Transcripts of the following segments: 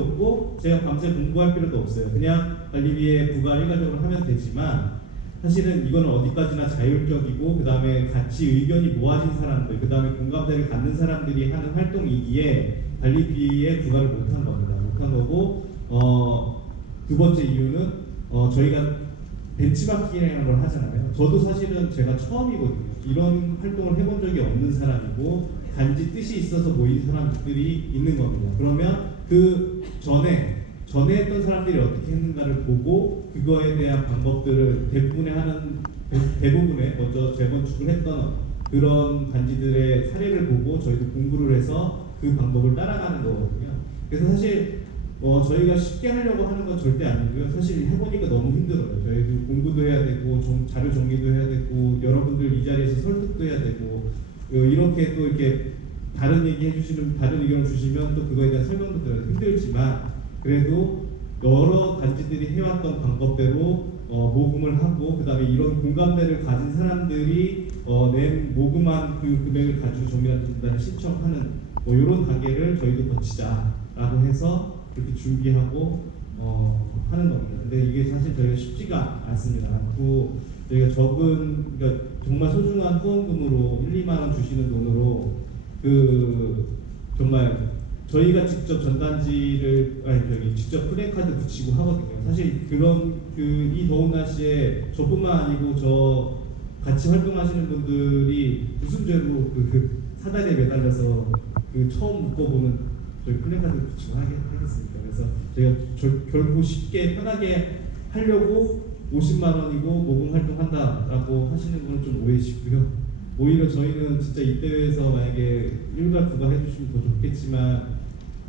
없고 제가 밤새 공부할 필요도 없어요. 그냥 관리비에 부과 일괄적으로 하면 되지만 사실은 이거는 어디까지나 자율적이고 그 다음에 같이 의견이 모아진 사람들, 그 다음에 공감대를 갖는 사람들이 하는 활동이기에 관리비에 부과를 못한 겁니다. 못한 거고 어, 두 번째 이유는 어, 저희가 벤치마킹이라는 걸 하잖아요. 저도 사실은 제가 처음이거든요. 이런 활동을 해본 적이 없는 사람이고 단지 뜻이 있어서 모인 사람들이 있는 겁니다. 그러면 그 전에 전에 했던 사람들이 어떻게 했는가를 보고 그거에 대한 방법들을 대부분의 하는 대- 대부분의 먼저 재건축을 했던 그런 단지들의 사례를 보고 저희도 공부를 해서 그 방법을 따라가는 거거든요. 그래서 사실 어, 저희가 쉽게 하려고 하는 건 절대 아니고요. 사실 해보니까 너무 힘들어요. 저희도 공부도 해야 되고 정- 자료 정리도 해야 되고 여러분들 이 자리에서 설득도 해야 되고 어, 이렇게 또 이렇게 다른 얘기 해주시는 다른 의견을 주시면 또 그거에 대한 설명도 드려야 힘들지만 그래도 여러 단지들이 해왔던 방법대로 어, 모금을 하고 그 다음에 이런 공감대를 가진 사람들이 어, 낸 모금한 그 금액을 가지고 정리한다는 신청하는 뭐 이런 단계를 저희도 거치자라고 해서 그렇게 준비하고 어, 하는 겁니다. 근데 이게 사실 저희가 쉽지가 않습니다. 않고 저희가 적은 그러니까 정말 소중한 후원금으로 1, 2만 원 주시는 돈으로 그 정말 저희가 직접 전단지를 아니 저기 직접 플랜카드 붙이고 하거든요. 사실 그런 그 이 더운 날씨에 저뿐만 아니고 저 같이 활동하시는 분들이 무슨 죄로 그 사다리에 매달려서 그 처음 묶어보는 저희 플랜카드 붙이고 하게 하겠습니까? 그래서 저희가 저- 결코 쉽게 편하게 하려고 50만 원이고 모금 활동한다라고 하시는 분은 좀 오해시고요. 오히려 저희는 진짜 이 대회에서 만약에 일괄 부과해주시면 더 좋겠지만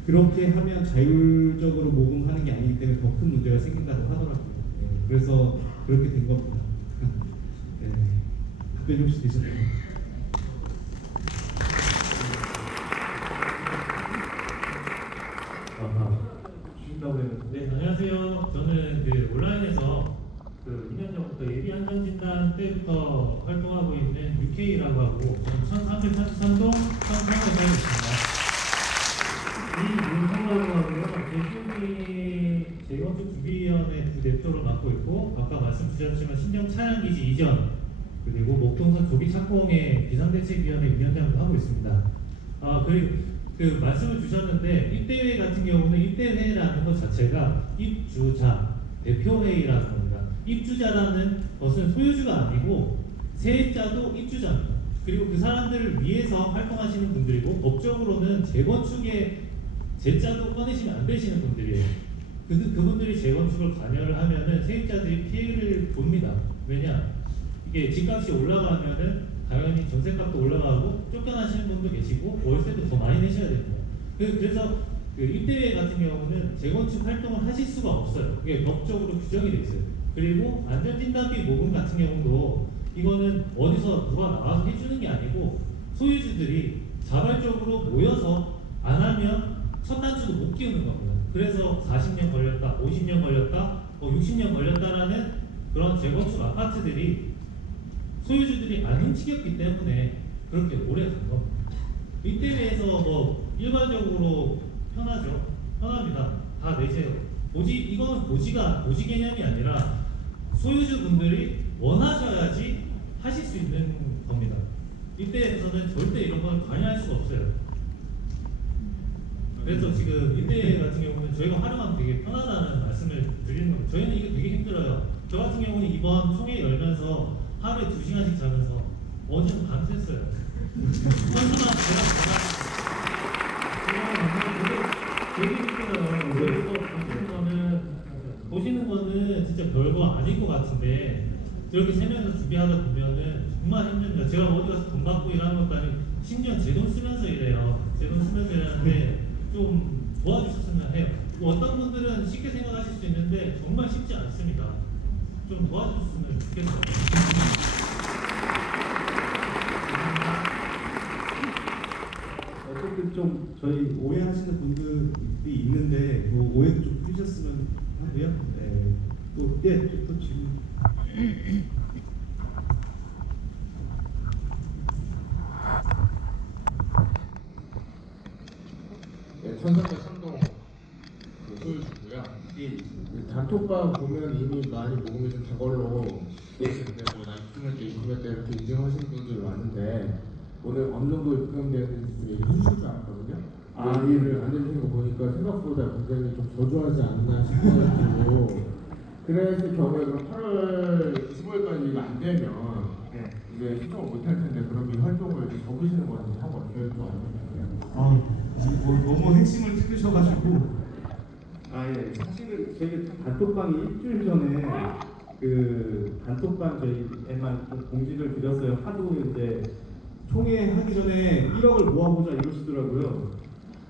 그렇게 하면 자율적으로 모금하는 게 아니기 때문에 더 큰 문제가 생긴다고 하더라고요. 예, 그래서 그렇게 된 겁니다. 네, 답변이 혹시 되셨나요? 아하, 주신다고 했는데. 네, 안녕하세요. 저는 그 온라인에서 그 2년 전부터 예비 안전 진단 때부터 활동하고 있는 UK라고 하고 저는 1383동 청평에 살고 있습니다. 이 윤성라고 하고요. 재건축 준비위원회 부대표로 맡고 있고 아까 말씀 주셨지만 신정 차량기지 이전 그리고 목동선 조기 착공의 비상대책위원회 위원장도 하고 있습니다. 아 그리고 그 말씀을 주셨는데 입대회 같은 경우는 입대회라는 것 자체가 입주자 대표회의라는. 입주자라는 것은 소유주가 아니고 세입자도 입주자입니다. 그리고 그 사람들을 위해서 활동하시는 분들이고 법적으로는 재건축에 제자도 꺼내시면 안 되시는 분들이에요. 그, 그분들이 재건축을 관여를 하면은 세입자들이 피해를 봅니다. 왜냐? 이게 집값이 올라가면은 당연히 전세값도 올라가고 쫓겨나시는 분도 계시고 월세도 더 많이 내셔야 됩니다. 그- 그래서 그 입대회 같은 경우는 재건축 활동을 하실 수가 없어요. 그게 법적으로 규정이 돼 있어요. 그리고 안전진단비 모금 같은 경우도 이거는 어디서 누가 나와서 해주는 게 아니고 소유주들이 자발적으로 모여서 안 하면 첫 단추도 못 끼우는 겁니다. 그래서 40년 걸렸다, 50년 걸렸다, 뭐 60년 걸렸다라는 그런 재건축 아파트들이 소유주들이 안 움직였기 때문에 그렇게 오래 간 겁니다. 이때에서 뭐 일반적으로 편하죠. 편합니다. 다 내세요. 보지 이건 보지가 보지 개념이 아니라 소유주분들이 원하셔야지 하실 수 있는 겁니다. 이때에서는 절대 이런 걸 관여할 수가 없어요. 그래서 지금 이때 같은 경우는 저희가 활용하면 되게 편하다는 말씀을 드리는 겁니다. 저희는 이게 되게 힘들어요. 저 같은 경우는 이번 총회 열면서 하루에 두 시간씩 자면서 어제는 밤샜어요. 선수만 제가 되게 힘들어요. 그래서 보시는 거는 보시는 거는 진짜 별거 아닐 것 같은데 저렇게 세 명이서 준비하다 보면은 정말 힘듭니다. 제가 어디 가서 돈 받고 일하는 것도 아니고 심지어 제 돈 쓰면서 일해요. 제 돈 쓰면서 일하는데 좀 도와주셨으면 해요. 뭐 어떤 분들은 쉽게 생각하실 수 있는데 정말 쉽지 않습니다. 좀 도와주셨으면 좋겠어요. 어쨌든 좀 저희 오해하시는 분들이 있는데 그 오해도 좀 풀리셨으면 하고요. 네. 또, 예, 또, 또 질문. 네, 천성대 삼동 그 단톡방 보면 이미 많이 모금이 좀된 걸로 돼 있는데 뭐 나중에 때 입금했다 이렇게 인증하시는 분들 많은데 오늘 어느 정도 입금되는지 좀 얘기해 주실 줄 알았거든요. 아, 얘기를 안 해주신 거 보니까 생각보다 굉장히 좀 저조하지 않나 싶어가지고 그랬을 경우에 그럼 8월 25일까지 안 되면 네. 이제 신청을 못할 텐데 그럼 이 활동을 이제 접으시는 건지 하고 어떻게 좀 알고 있나요? 아, 뭐, 너무 핵심을 찌르셔가지고. 아, 예. 사실은 저희 단톡방이 일주일 전에 그 단톡방 저희에만 좀 공지를 드렸어요. 하도 이제 총회 하기 전에 1억을 모아보자 이러시더라고요.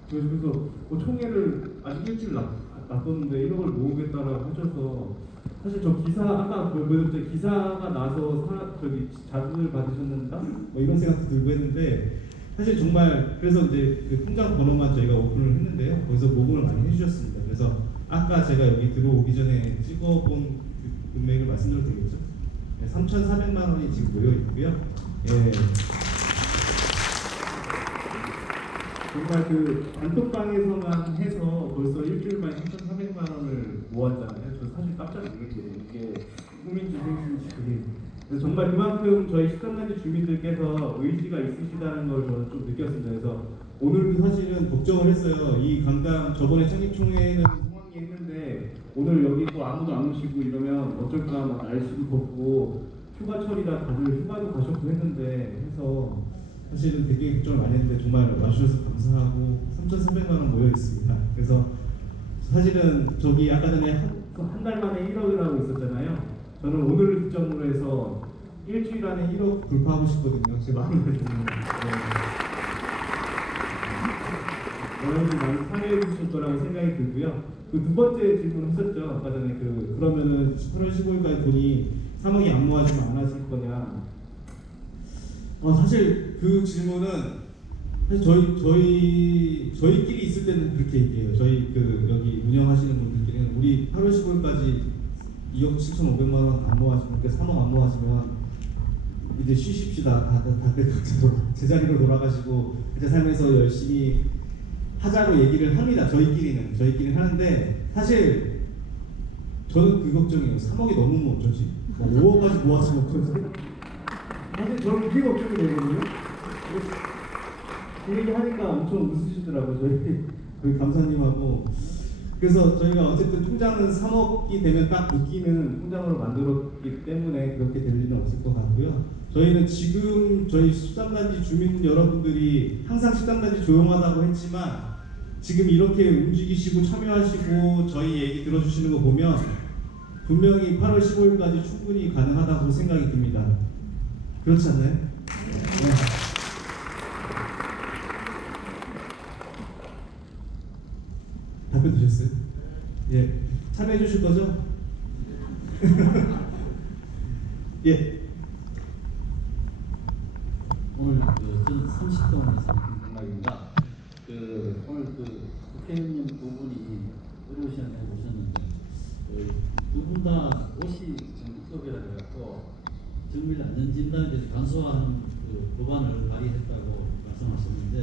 그래서 그래서 뭐 총회를 아직 일주일 남, 남았는데 1억을 모으겠다라고 하셔서 사실 저 기사 아까 보여드렸죠 기사가 나서 사, 저기 자극을 받으셨는가 뭐 이런 생각도 들고 했는데 사실 정말 그래서 이제 그 통장 번호만 저희가 오픈을 했는데요 거기서 모금을 많이 해주셨습니다 그래서 아까 제가 여기 들어오기 전에 찍어본 그 금액을 말씀드려도 되겠죠? 네, 3,400만 원이 지금 모여 있고요. 예. 정말 그 단톡방에서만 해서 벌써 일주일 만에 3,400만 원을 모았잖아요. 저 사실 깜짝 놀랐거든요. 이게 국민지 생신지 그게. 정말 그만큼 저희 식당단지 주민들께서 의지가 있으시다는 걸 저는 좀 느꼈습니다. 그래서 오늘도 사실은 걱정을 했어요. 이 강당 저번에 창립총회는 상황이 했는데 오늘 여기 또 아무도 안 오시고 이러면 어쩔까 막 날씨도 덥고 휴가철이라 다들 휴가도 가셨고 했는데 해서 사실은 되게 걱정을 많이 했는데 정말 와주셔서 감사하고 3,300만 원 모여 있습니다. 그래서 사실은 저기 아까 전에 한달 만에 1억이라고 있었잖아요. 저는 오늘을 기점으로 해서 일주일 안에 1억 돌파하고 싶거든요. 제 마음을 좀. 여러분들 많이 참여해 주실 거라고 생각이 들고요. 그 두 번째 질문 했었죠. 아까 전에 그 그러면은 8월 15일까지 돈이 3억이 안 모아지면 안 하실 거냐. 어, 사실 그 질문은 사실 저희 저희 저희끼리 있을 때는 그렇게 얘기해요. 저희 그 여기 운영하시는 분들끼리는 우리 8월 15일까지 2억 7,500만 원 안 모아지면 그러니까 3억 안 모아지면 이제 쉬십시다. 다들 다들 각자 돌아- 제자리로 돌아가시고 이제 삶에서 열심히 하자고 얘기를 합니다. 저희끼리는 저희끼리 하는데 사실 저는 그 걱정이에요. 3억이 넘으면 어쩌지? 뭐 5억까지 모았으면 어쩌지? 사실 저는 그게 걱정이 되거든요. 그 얘기 하니까 엄청 웃으시더라고요. 저희 저희 감사님하고. 그래서 저희가 어쨌든 통장은 3억이 되면 딱 묶이는 통장으로 만들었기 때문에 그렇게 될 일은 없을 것 같고요. 저희는 지금 저희 식당단지 주민 여러분들이 항상 식당단지 조용하다고 했지만 지금 이렇게 움직이시고 참여하시고 저희 얘기 들어주시는 거 보면 분명히 8월 15일까지 충분히 가능하다고 생각이 듭니다. 그렇지 않나요? 네. 답변 주셨어요? 예. 참여해 주실 거죠? 예. 오늘 그전 30동에서 생각입니다. 그 오늘 그 국회의원 두 분이 어려우시한테 오셨는데 두 분 다 옷이 정법이라 해갖고 정밀 안전진단에 대해서 간소화하는 그 법안을 발의했다고 말씀하셨는데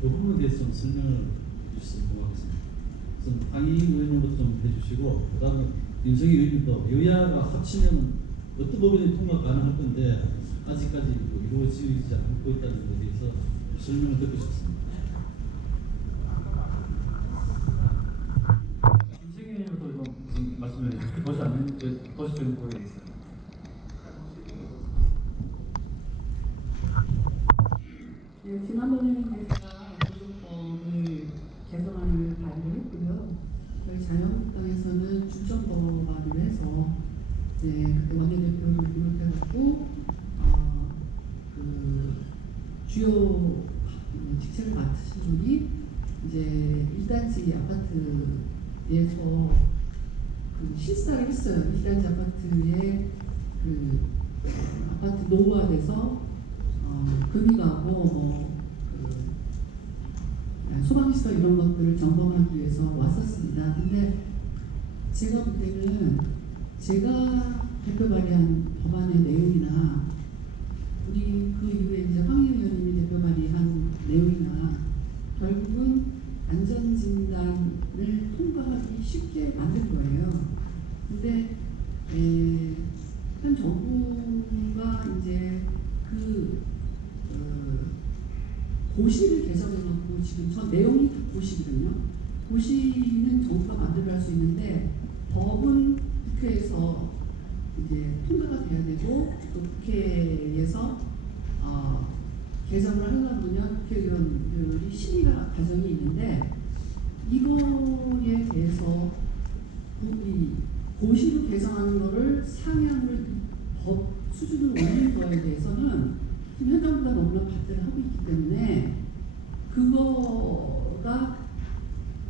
그 부분에 대해서 좀 설명을 해주시면 고맙겠습니다. 우선 강의 의원님부터 좀 해주시고 그 다음에 윤석희 의원님도 여야가 합치면 어떤 법안이 통과 가능할 건데 아직까지 뭐 이루어지지 않고 있다는 것에 대해서 설명을 듣고 싶습니다. 김세균님부터 좀 무슨 말씀을 해주세요. 것이 안 되- 것이 좀 보이겠어요. 네, 지난번에는 저희가 고소법을 개정안을 발의를 했고요. 저희 자유한국당에서는 주점법안을 해서 이제 그때 원내대표를 비롯해갖고 어, 그 주요 직책을 맡으신 분이 이제 일단지 아파트에서 그 실사를 했어요. 일단지 아파트에 그 어, 아파트 노후화 돼서 어, 금이 가고 뭐 그, 소방시설 이런 것들을 점검하기 위해서 왔었습니다. 근데 제가 볼 때는 제가 대표 발의한 법안의 내용이나 우리 그 이후에 이제 황희 의원님이 대표 발의한 내용이나 결국은 안전진단을 통과하기 쉽게 만든 거예요. 근데 에, 현 정부가 이제 그 어, 고시를 개정해놓고 지금 저 내용이 다 고시거든요. 고시는 정부가 만들어 할수 있는데 법은 국회에서 이제 통과가 돼야 되고 또 국회에서 어, 개정을 하려면 국회의원들이 심의가 과정이 있는데 이거에 대해서 이 고시로 개정하는 거를 상향을 법 수준을 올린 거에 대해서는 지금 현 정부가 너무나 반대를 하고 있기 때문에 그거가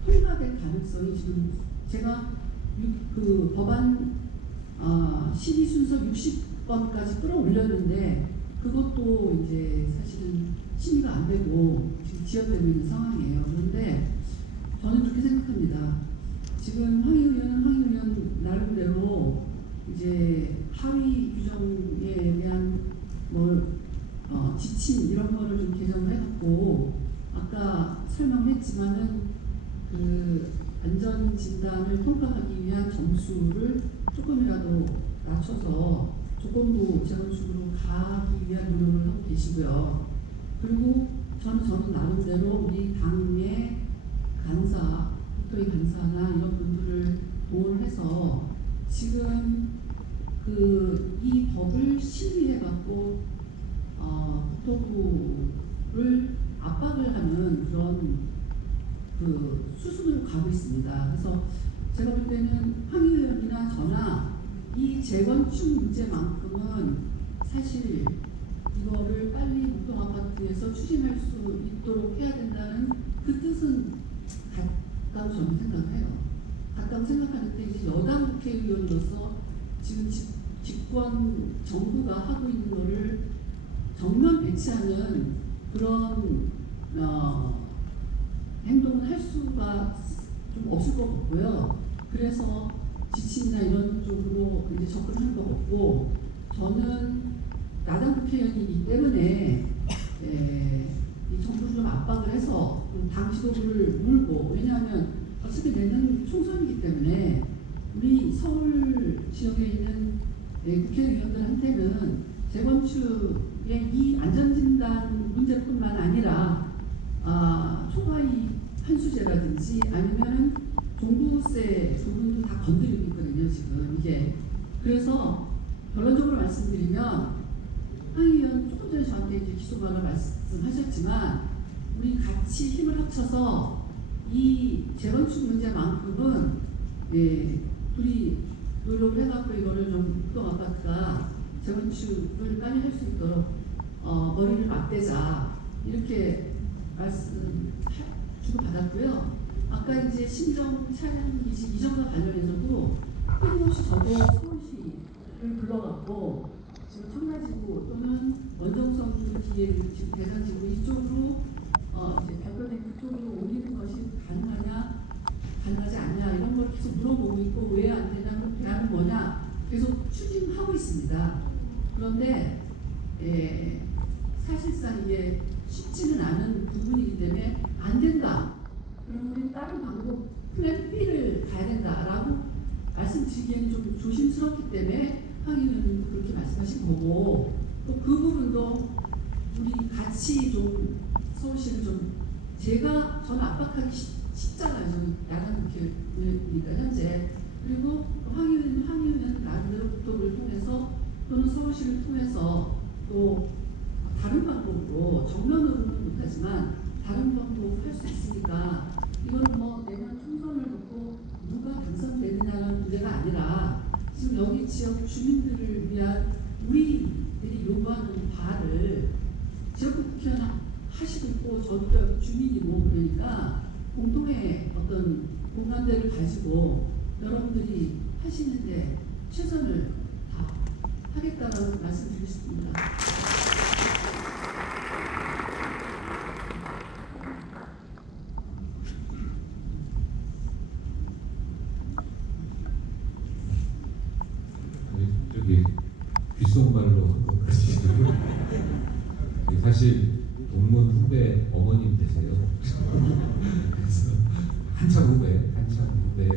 통과될 가능성이 지금 제가 유- 그 법안 아, 심의 순서 60번까지 끌어올렸는데 그것도 이제 사실은 심의가 안 되고 지금 지연되고 있는 상황이에요. 그런데 저는 그렇게 생각합니다. 지금 황희 의원은 황희 의원 나름대로 이제 하위 규정에 대한 뭐 어, 지침 이런 거를 좀 개정을 해갖고 아까 설명했지만은 그 안전 진단을 통과하기 위한 점수를 조금이라도 낮춰서 조건부 재건축으로 가기 위한 노력을 하고 계시고요. 그리고 저는 저는 나름대로 우리 당의 간사, 국토위 간사나 이런 분들을 동원해서 지금 그 이 법을 심의해갖고 어, 국토부를 압박을 하는 그런 그 수순으로 가고 있습니다. 그래서 제가 볼 때는 황 의원이나 저나 이 재건축 문제만큼은 사실 이거를 빨리 목동 아파트에서 추진할 수 있도록 해야 된다는 그 뜻은 같다고 저는 생각해요. 같다고 생각하는데 이제 여당 국회의원으로서 지금 집, 집권 정부가 하고 있는 거를 정면 배치하는 그런 어, 행동을 할 수가 좀 없을 것 같고요. 그래서 지침이나 이런 쪽으로 이제 접근할 것 같고 저는 야당 국회의원이기 때문에 에, 이 정부를 좀 압박을 해서 좀당 지도부를 물고 왜냐하면 어차피 내년 총선이기 때문에 우리 서울 지역에 있는 예, 국회의원들한테는 재건축의 이 안전진단 문제뿐만 아니라 아, 초과이 환수제라든지 아니면 종부세 부분도 다 건드리고 있거든요 지금. 이게. 그래서 결론적으로 말씀드리면 황 의원 조금 전에 저한테 이제 기소관을 말씀하셨지만 우리 같이 힘을 합쳐서 이 재건축 문제만큼은 예, 우리 노력을 해갖고 이거를 좀 또 아파트가 재건축을 빨리 할 수 있도록 어, 머리를 맞대자. 이렇게 말씀 하- 주고 받았고요. 아까 이제 신정 차량 이식 이전과 관련해서도 끊임없이 저도 서울시를 불러갖고 지금 청라지구 또는 원정성 기회를 지금 대산지구 이쪽으로 어 이제 발표된 그쪽으로 옮기는 것이 가능하냐 가능하지 않냐 이런 걸 계속 물어보고 있고 왜 안 되냐면 대안은 뭐냐 계속 추진하고 있습니다. 그런데 에, 사실상 이게 쉽지는 않은 부분이기 때문에 안 된다. 그럼 우리 다른 방법 플랜 B를 가야 된다라고 말씀드리기에는 좀 조심스럽기 때문에 황 의원님도 그렇게 말씀하신 거고 또 그 부분도 우리 같이 좀 서울시를 좀 제가 저는 압박하기 쉽, 쉽잖아요. 저는 야당 국회의원이니까 현재 그리고 황 의원 황 의원 나름대로 국토부를 통해서 또는 서울시를 통해서 또 다른 방법으로 정면으로는 못하지만 다른 방법으로 할 수 있으니까 이거는 뭐 내년 총선을 놓고 누가 당선되느냐는 문제가 아니라 지금 여기 지역 주민들을 위한 우리들이 요구하는 바를 지역구 국회의원 하시고 있고 저도 여기 주민이고 그러니까 공동의 어떤 공감대를 가지고 여러분들이 하시는데 최선을 다 싶습니다. 아니, 저기 귓속말로 네, 사실 동문 후배 어머님 되세요. 그래서 한참 후배, 한참 후배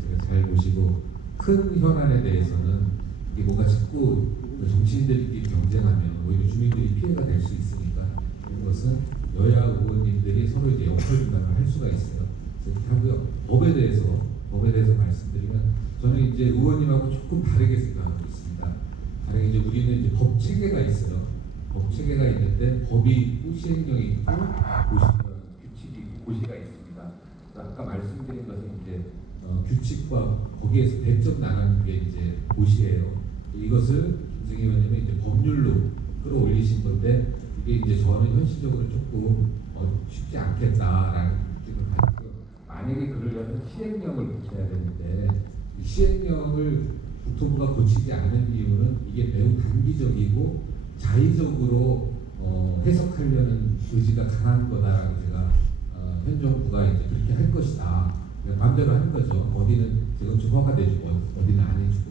제가 것이고 큰 현안에 대해서는 이게 뭔가 자꾸 정치인들끼리 경쟁하면 오히려 주민들이 피해가 될 수 있으니까 이런 것은 여야 의원님들이 서로 이제 역할 분담을 할 수가 있어요. 그래서 이렇게 하고요. 법에 대해서 법에 대해서 말씀드리면 저는 이제 의원님하고 조금 다르게 생각하고 있습니다. 다르게 이제 우리는 이제 법 체계가 있어요. 법 체계가 있는데 법이 있고 시행령이 있고 고시, 어, 규칙이 있고 고시가 있습니다. 아까 말씀드린 것은 이제 어, 규칙과 거기에서 대점 나가는 게 이제 고시예요. 이것을 김승희 의원님은 이제 법률로 끌어올리신 건데 이게 이제 저는 현실적으로 조금 어, 쉽지 않겠다라는 느낌을 가지고 만약에 그러려면 시행령을 고쳐야 되는데 이 시행령을 국토부가 고치지 않은 이유는 이게 매우 단기적이고 자의적으로 어, 해석하려는 의지가 강한 거다라고 제가 어, 현 정부가 이제 그렇게 할 것이다. 반대로 하는 거죠. 어디는 지금 주거가 되고 어디는 아닌 주거.